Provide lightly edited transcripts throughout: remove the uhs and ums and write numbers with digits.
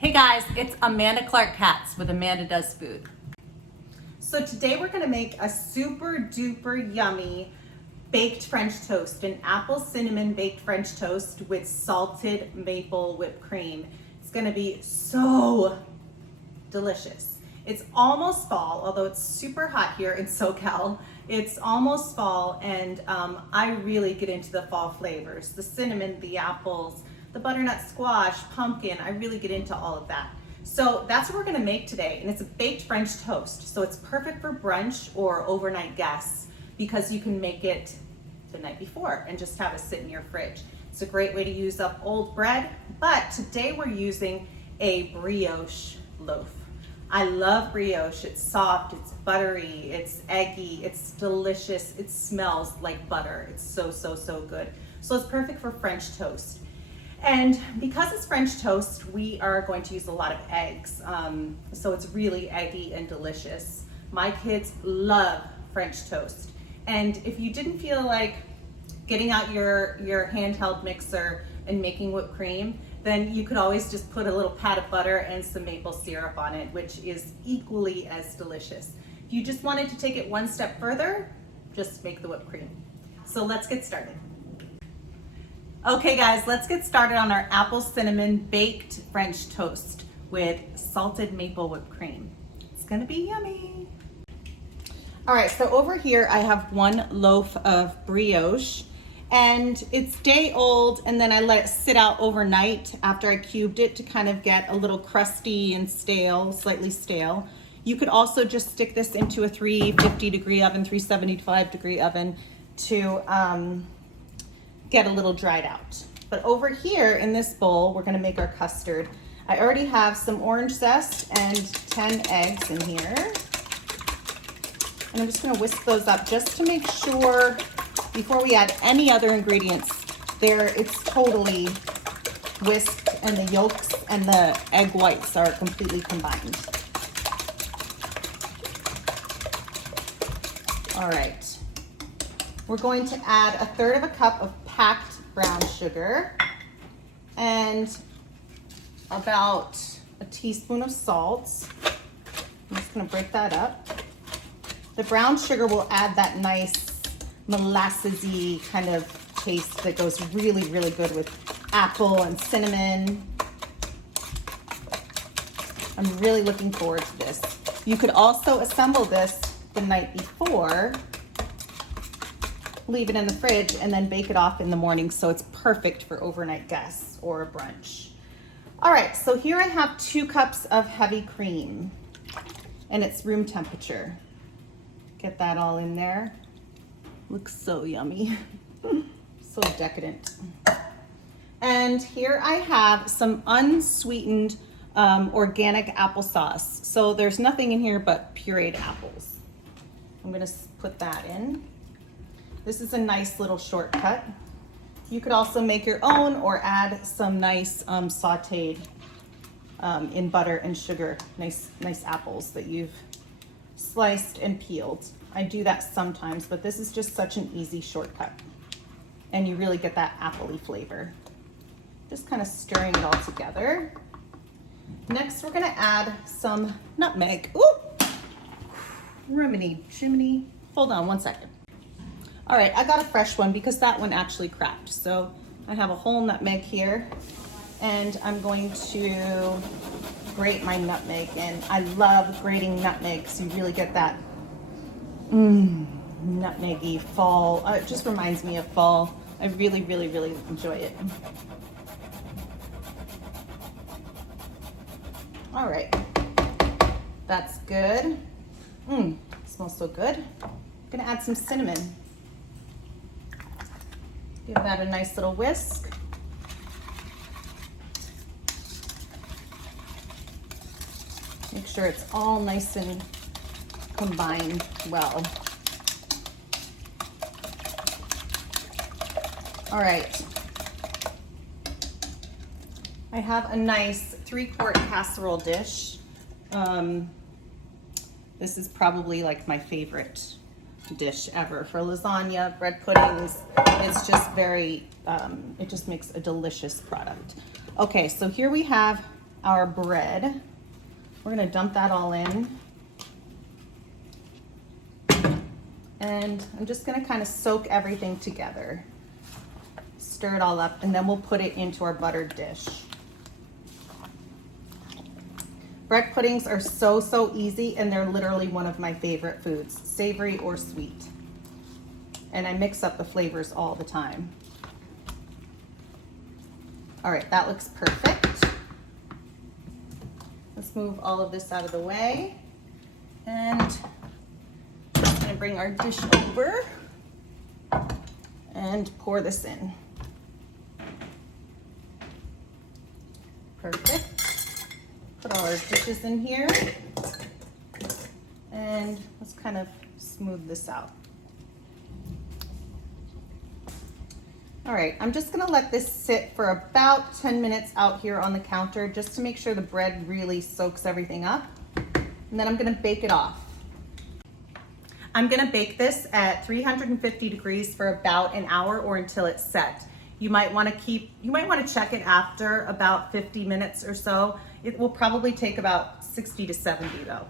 Hey guys, it's Amanda Clark Katz with Amanda Does Food. So today we're gonna make a super duper yummy baked French toast, an apple cinnamon baked French toast with salted maple whipped cream. It's gonna be so delicious. It's almost fall, although it's super hot here in SoCal. It's almost fall, and I really get into the fall flavors. The cinnamon, the apples, the butternut squash, pumpkin, I really get into all of that. So that's what we're gonna make today, and it's a baked French toast. So it's perfect for brunch or overnight guests because you can make it the night before and just have it sit in your fridge. It's a great way to use up old bread, but today we're using a brioche loaf. I love brioche. It's soft, it's buttery, it's eggy, it's delicious, it smells like butter. It's so, so, so good. So it's perfect for French toast. And because it's French toast, we are going to use a lot of eggs. So it's really eggy and delicious. My kids love French toast. And if you didn't feel like getting out your handheld mixer and making whipped cream, then you could always just put a little pat of butter and some maple syrup on it, which is equally as delicious. If you just wanted to take it one step further, just make the whipped cream. So let's get started. Okay guys, let's get started on our apple cinnamon baked French toast with salted maple whipped cream. It's gonna be yummy. All right, so over here I have one loaf of brioche, and it's day old, and then I let it sit out overnight after I cubed it to kind of get a little crusty and stale, slightly stale. You could also just stick this into a 350-degree oven, 375-degree oven to get a little dried out. But over here in this bowl, we're gonna make our custard. I already have some orange zest and 10 eggs in here. And I'm just gonna whisk those up just to make sure before we add any other ingredients, it's totally whisked and the yolks and the egg whites are completely combined. All right. We're going to add 1/3 cup of packed brown sugar and about a teaspoon of salt. I'm just gonna break that up. The brown sugar will add that nice molassesy kind of taste that goes really, really good with apple and cinnamon. I'm really looking forward to this. You could also assemble this the night before, leave it in the fridge, and then bake it off in the morning, so it's perfect for overnight guests or a brunch. All right, so here I have 2 cups of heavy cream, and it's room temperature. Get that all in there. Looks so yummy. So decadent. And here I have some unsweetened organic applesauce. So there's nothing in here but pureed apples. I'm gonna put that in. This is a nice little shortcut. You could also make your own or add some nice sauteed in butter and sugar, nice apples that you've sliced and peeled. I do that sometimes, but this is just such an easy shortcut. And you really get that appley flavor. Just kind of stirring it all together. Next, we're gonna add some nutmeg. Ooh, Rimini, Jiminy. Hold on one second. All right, I got a fresh one because that one actually cracked. So I have a whole nutmeg here, and I'm going to grate my nutmeg. And I love grating nutmeg, so you really get that nutmeggy fall. It just reminds me of fall. I really, really, really enjoy it. All right, that's good. Smells so good. I'm gonna add some cinnamon. Give that a nice little whisk. Make sure it's all nice and combined well. All right. I have a nice 3-quart casserole dish. This is probably like my favorite dish ever for lasagna, bread puddings. It's just very, it just makes a delicious product. Okay, so here we have our bread. We're gonna dump that all in. And I'm just gonna kind of soak everything together. Stir it all up, and then we'll put it into our buttered dish. Bread puddings are so easy, and they're literally one of my favorite foods, savory or sweet. And I mix up the flavors all the time. All right, that looks perfect. Let's move all of this out of the way. And I'm gonna bring our dish over and pour this in. Perfect. Put all our dishes in here. And let's kind of smooth this out. All right, I'm just gonna let this sit for about 10 minutes out here on the counter just to make sure the bread really soaks everything up. And then I'm gonna bake it off. I'm gonna bake this at 350 degrees for about an hour or until it's set. You might wanna check it after about 50 minutes or so. It will probably take about 60 to 70 though.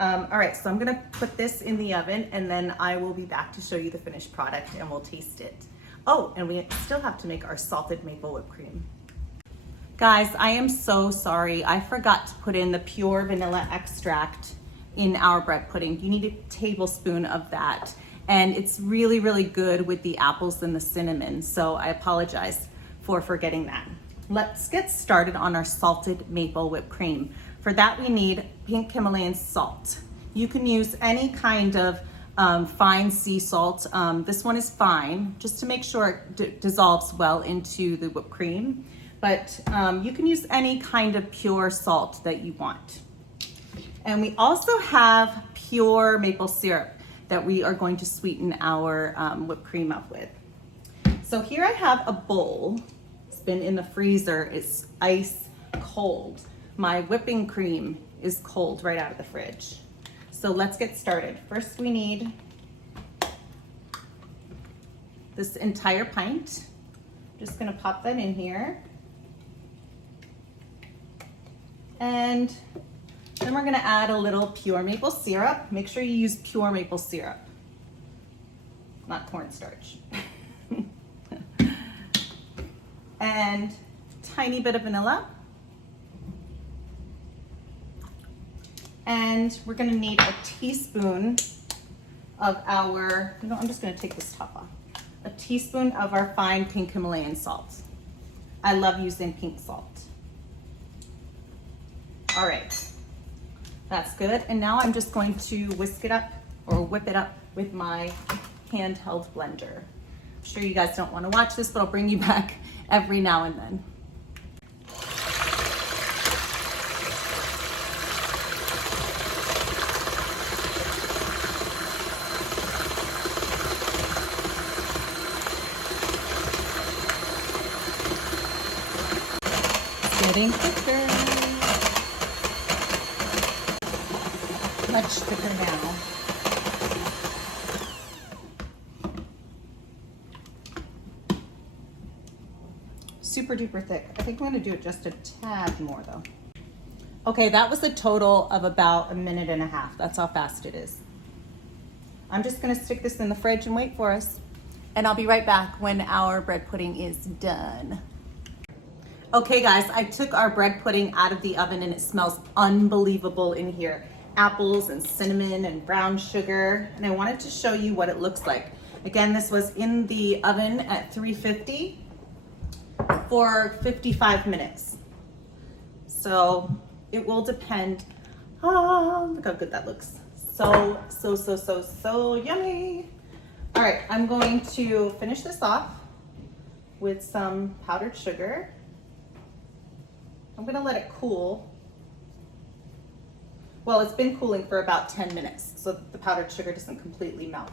All right, so I'm gonna put this in the oven and then I will be back to show you the finished product and we'll taste it. Oh, and we still have to make our salted maple whipped cream. Guys, I am so sorry. I forgot to put in the pure vanilla extract in our bread pudding. You need a tablespoon of that. And it's really good with the apples and the cinnamon. So I apologize for forgetting that. Let's get started on our salted maple whipped cream. For that, we need pink Himalayan salt. You can use any kind of fine sea salt. This one is fine, just to make sure it dissolves well into the whipped cream. But you can use any kind of pure salt that you want. And we also have pure maple syrup that we are going to sweeten our whipped cream up with. So here I have a bowl. It's been in the freezer. It's ice cold. My whipping cream is cold right out of the fridge. So let's get started. First we need this entire pint. Just gonna pop that in here. And then we're gonna add a little pure maple syrup. Make sure you use pure maple syrup, not cornstarch. And tiny bit of vanilla. And we're gonna need a teaspoon of our, I'm just gonna take this top off. A teaspoon of our fine pink Himalayan salt. I love using pink salt. All right, that's good. And now I'm just going to whisk it up or whip it up with my handheld blender. I'm sure you guys don't wanna watch this, but I'll bring you back every now and then. Getting thicker. Much thicker now. Super duper thick. I think I'm gonna do it just a tad more though. Okay, that was a total of about a minute and a half. That's how fast it is. I'm just gonna stick this in the fridge and wait for us. And I'll be right back when our bread pudding is done. Okay guys, I took our bread pudding out of the oven and it smells unbelievable in here. Apples and cinnamon and brown sugar. And I wanted to show you what it looks like. Again, this was in the oven at 350 for 55 minutes. So it will depend. Look how good that looks. So yummy. All right, I'm going to finish this off with some powdered sugar. I'm gonna let it cool. Well, it's been cooling for about 10 minutes so that the powdered sugar doesn't completely melt.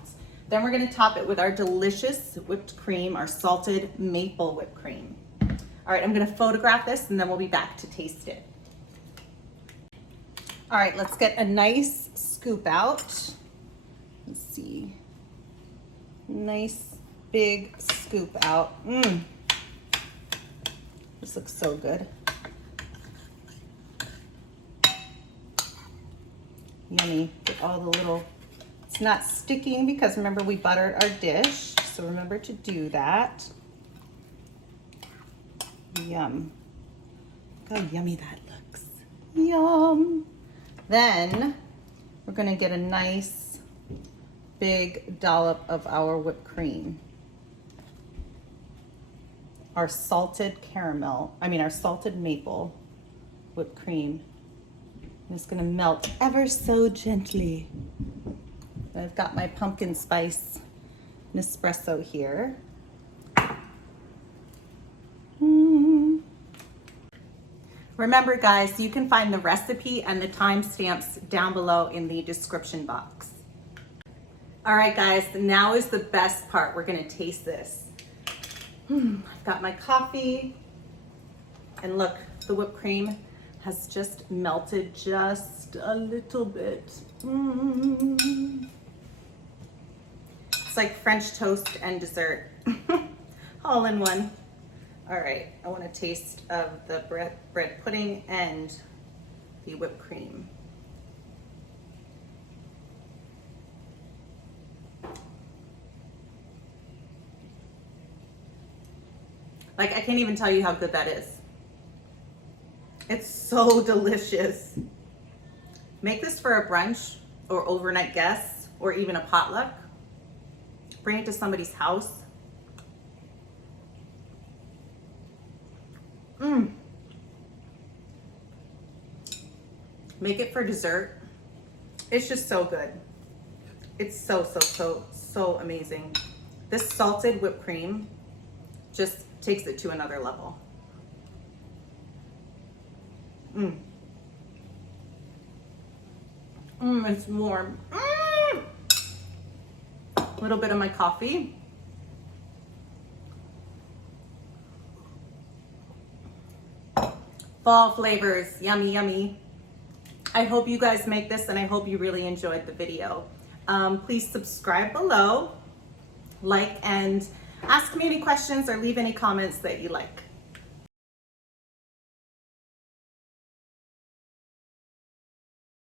Then we're gonna top it with our delicious whipped cream, our salted maple whipped cream. All right, I'm gonna photograph this and then we'll be back to taste it. All right, let's get a nice scoop out. Let's see. Nice big scoop out. This looks so good. Yummy. Get all the little, it's not sticking because remember we buttered our dish. So remember to do that. Yum. Look how yummy that looks. Yum. Then we're gonna get a nice big dollop of our whipped cream. Our salted our salted maple whipped cream. And it's gonna melt ever so gently. I've got my pumpkin spice Nespresso here. Remember guys, you can find the recipe and the timestamps down below in the description box. All right guys, now is the best part. We're gonna taste this. I've got my coffee, and look, the whipped cream has just melted just a little bit. It's like French toast and dessert, all in one. All right, I want a taste of the bread pudding and the whipped cream. Like, I can't even tell you how good that is. It's so delicious. Make this for a brunch or overnight guests or even a potluck. Bring it to somebody's house. Make it for dessert. It's just so good. It's so amazing. This salted whipped cream just takes it to another level. It's warm. A little bit of my coffee. Fall flavors, yummy, yummy. I hope you guys make this and I hope you really enjoyed the video. Please subscribe below, like, and ask me any questions or leave any comments that you like.